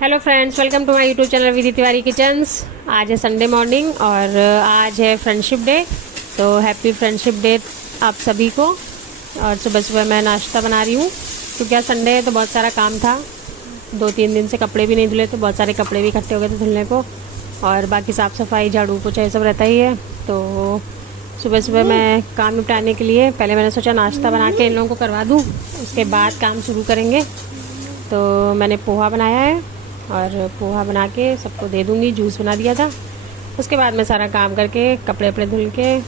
Hello friends, welcome to my YouTube channel Vidhi Tiwari kitchens. आज है Sunday morning और आज है फ्रेंडशिप डे। तो हैप्पी फ्रेंडशिप डे आप सभी को। और सुबह सुबह मैं नाश्ता बना रही हूँ क्योंकि आज संडे है तो बहुत सारा काम था। 2-3 दिन से कपड़े भी नहीं धुले तो बहुत सारे कपड़े भी इकट्ठे हो गए थे धुलने को। और बाकी साफ़ सफाई झाड़ू पोछा ये सब रहता ही है। तो सुबह सुबह मैं काम निपटाने के लिए पहले मैंने सोचा नाश्ता बना के इन लोगों को करवा दूँ, उसके बाद काम शुरू करेंगे। तो मैंने पोहा बनाया है और पोहा बना के सबको दे दूँगी। जूस बना दिया था। उसके बाद मैं सारा काम करके कपड़े वपड़े धुल के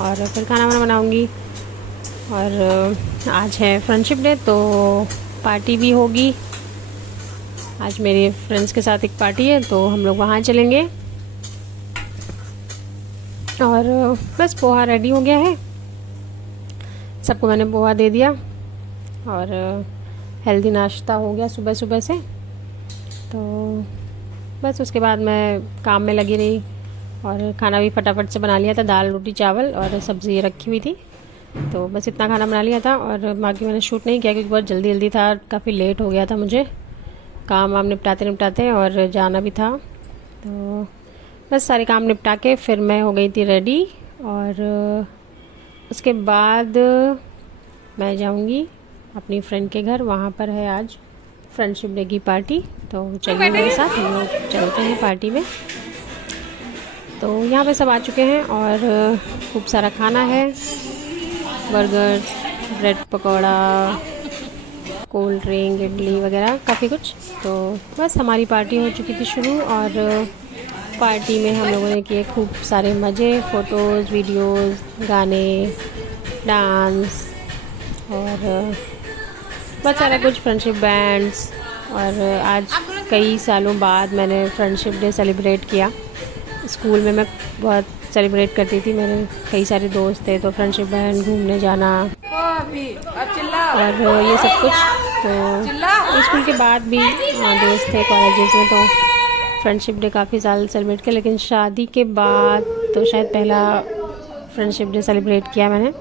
और फिर खाना वाना बनाऊँगी। और आज है फ्रेंडशिप डे तो पार्टी भी होगी। आज मेरे फ्रेंड्स के साथ एक पार्टी है तो हम लोग वहाँ चलेंगे। और बस पोहा रेडी हो गया है, सबको मैंने पोहा दे दिया और हेल्दी नाश्ता हो गया सुबह सुबह से। तो बस उसके बाद मैं काम में लगी रही और खाना भी फटाफट से बना लिया था। दाल रोटी चावल और सब्ज़ी रखी हुई थी तो बस इतना खाना बना लिया था। और बाकी मैंने शूट नहीं किया क्योंकि बहुत जल्दी जल्दी था, काफ़ी लेट हो गया था मुझे काम वाम निपटाते निपटाते और जाना भी था। तो बस सारे काम निपटा के फिर मैं हो गई थी रेडी। और उसके बाद मैं जाऊंगी अपनी फ्रेंड के घर, वहाँ पर है आज फ्रेंडशिप डे की पार्टी। तो चलिए मेरे साथ हम लोग चलते हैं पार्टी में। तो यहाँ पे सब आ चुके हैं और खूब सारा खाना है, burger, bread pakora, cold drink, idli वगैरह काफ़ी कुछ। तो बस हमारी पार्टी हो चुकी थी शुरू और पार्टी में हम लोगों ने किए खूब सारे मज़े, फ़ोटोज़, वीडियोज़, गाने, डांस और बहुत सारा कुछ, फ्रेंडशिप बैंड्स। और आज कई सालों बाद मैंने फ्रेंडशिप डे सेलिब्रेट किया। स्कूल में मैं बहुत सेलिब्रेट करती थी, मेरे कई सारे दोस्त थे तो फ्रेंडशिप बैंड, घूमने जाना और ये सब कुछ। तो स्कूल के बाद भी दोस्त थे कॉलेजेस में तो फ्रेंडशिप डे काफ़ी साल सेलिब्रेट किया। लेकिन शादी के बाद तो शायद पहला फ्रेंडशिप डे सेलिब्रेट किया मैंने,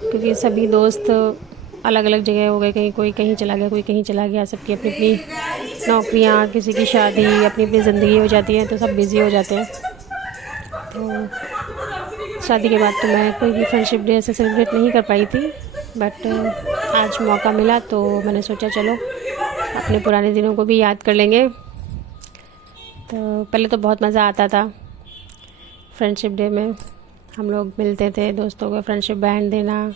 क्योंकि सभी दोस्त अलग अलग जगह हो गए। कहीं कोई कहीं चला गया, कोई कहीं चला गया, सबकी अपनी अपनी नौकरियां, किसी की शादी, अपनी अपनी ज़िंदगी हो जाती है तो सब बिज़ी हो जाते हैं। तो शादी के बाद तो मैं कोई भी फ्रेंडशिप डे ऐसे सेलिब्रेट नहीं कर पाई थी, बट आज मौका मिला तो मैंने सोचा चलो अपने पुराने दिनों को भी याद कर लेंगे। तो पहले तो बहुत मज़ा आता था फ्रेंडशिप डे में, हम लोग मिलते थे दोस्तों को फ्रेंडशिप बैंड देना।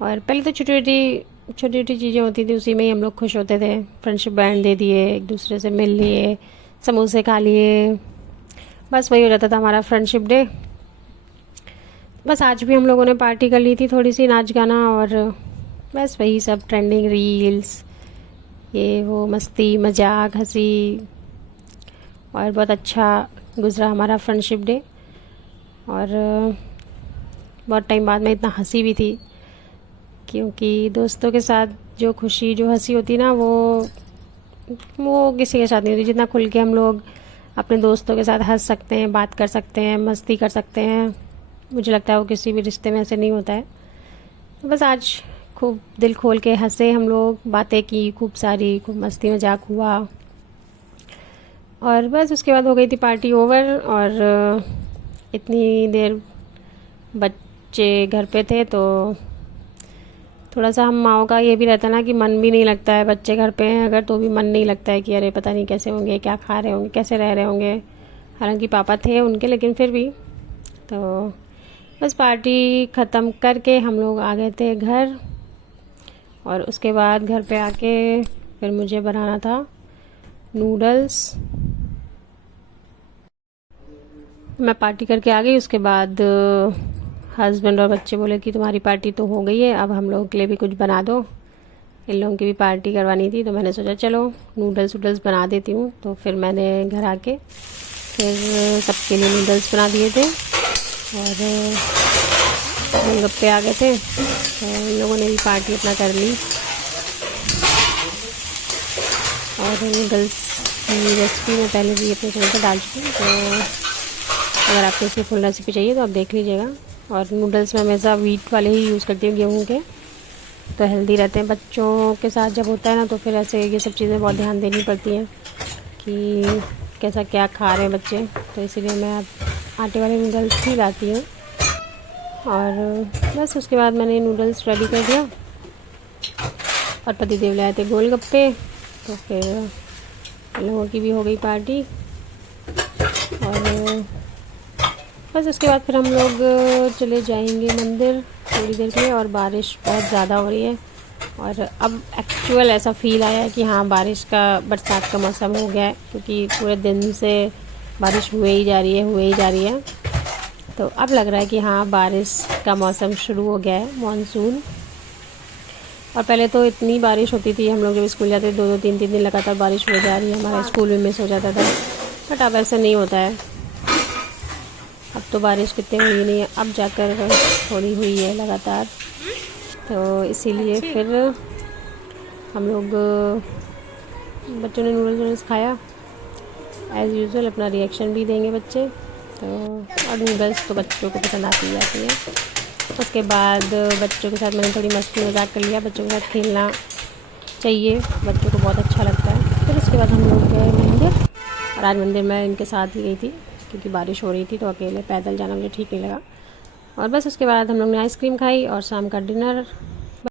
और पहले तो छोटी छोटी चीज़ें होती थी, उसी में ही हम लोग खुश होते थे। फ्रेंडशिप बैंड दे दिए, एक दूसरे से मिल लिए, समोसे खा लिए, बस वही हो जाता था हमारा फ्रेंडशिप डे। बस आज भी हम लोगों ने पार्टी कर ली थी, थोड़ी सी नाच गाना और बस वही सब, ट्रेंडिंग रील्स, ये वो, मस्ती मजाक हंसी। और बहुत अच्छा गुजरा हमारा फ्रेंडशिप डे। और बहुत टाइम बाद में इतना हंसी भी थी, क्योंकि दोस्तों के साथ जो खुशी जो हंसी होती ना वो किसी के साथ नहीं होती। जितना खुल के हम लोग अपने दोस्तों के साथ हंस सकते हैं, बात कर सकते हैं, मस्ती कर सकते हैं, मुझे लगता है वो किसी भी रिश्ते में ऐसे नहीं होता है। तो बस आज खूब दिल खोल के हंसे हम लोग, बातें की खूब सारी, खूब मस्ती मजाक हुआ। और बस उसके बाद हो गई थी पार्टी ओवर। और इतनी देर बच्चे घर पे थे तो थोड़ा सा हम माओ का ये भी रहता ना कि मन भी नहीं लगता है, बच्चे घर पे हैं अगर तो भी मन नहीं लगता है कि अरे पता नहीं कैसे होंगे, क्या खा रहे होंगे, कैसे रह रहे होंगे। हालांकि पापा थे उनके, लेकिन फिर भी। तो बस पार्टी ख़त्म करके हम लोग आ गए थे घर। और उसके बाद घर पे आके फिर मुझे बनाना था नूडल्स। मैं पार्टी करके आ गई। उसके बाद हस्बैंड और बच्चे बोले कि तुम्हारी पार्टी तो हो गई है, अब हम लोगों के लिए भी कुछ बना दो। इन लोगों की भी पार्टी करवानी थी तो मैंने सोचा चलो नूडल्स वूडल्स बना देती हूँ। तो फिर मैंने घर आके फिर सबके लिए नूडल्स बना दिए थे। और गोलगप्पे आ गए थे तो इन लोगों ने भी पार्टी अपना कर ली। और नूडल्स की रेसिपी मैं पहले भी अपने चैनल पर डाल चुकी हूँ, तो अगर आपको इसकी फुल रेसिपी चाहिए तो आप देख लीजिएगा। और नूडल्स में हमेशा व्हीट वाले ही यूज़ करती हूँ, गेहूँ के। तो हेल्दी रहते हैं। बच्चों के साथ जब होता है ना तो फिर ऐसे ये सब चीज़ें बहुत ध्यान देनी पड़ती हैं कि कैसा क्या खा रहे हैं बच्चे। तो इसीलिए मैं अब आटे वाले नूडल्स ही लाती हूँ। और बस उसके बाद मैंने नूडल्स रेडी कर दिया और पतिदेव लाए थे गोलगप्पे, तो फिर लोगों की भी हो गई पार्टी। और बस उसके बाद फिर हम लोग चले जाएंगे मंदिर थोड़ी देर के लिए। और बारिश बहुत ज़्यादा हो रही है और अब एक्चुअल ऐसा फ़ील आया है कि हाँ बारिश का, बरसात का मौसम हो गया है, क्योंकि पूरे दिन से बारिश हुए ही जा रही है। तो अब लग रहा है कि हाँ बारिश का मौसम शुरू हो गया है, मानसून। और पहले तो इतनी बारिश होती थी, हम लोग जब स्कूल जाते थे 2-2 3-3 दिन लगातार बारिश हो जा रही है, हमारा स्कूल भी मिस हो जाता था। बट अब ऐसा नहीं होता है, अब तो बारिश कितनी हुई नहीं है, अब जाकर थोड़ी हुई है लगातार। तो इसीलिए फिर हम लोग, बच्चों ने नूडल्स खाया एज़ यूजुअल, अपना रिएक्शन भी देंगे बच्चे। तो और नूडल्स तो बच्चों को पसंद आती है। उसके बाद बच्चों के साथ मैंने थोड़ी मस्ती मजाक कर लिया, बच्चों के साथ खेलना चाहिए, बच्चों को बहुत अच्छा लगता है। फिर उसके बाद हम लोग गए मंदिर, और आज मंदिर मैं इनके साथ ही गई थी क्योंकि बारिश हो रही थी, तो अकेले पैदल जाना मुझे ठीक नहीं लगा। और बस उसके बाद हम लोग ने आइसक्रीम खाई और शाम का डिनर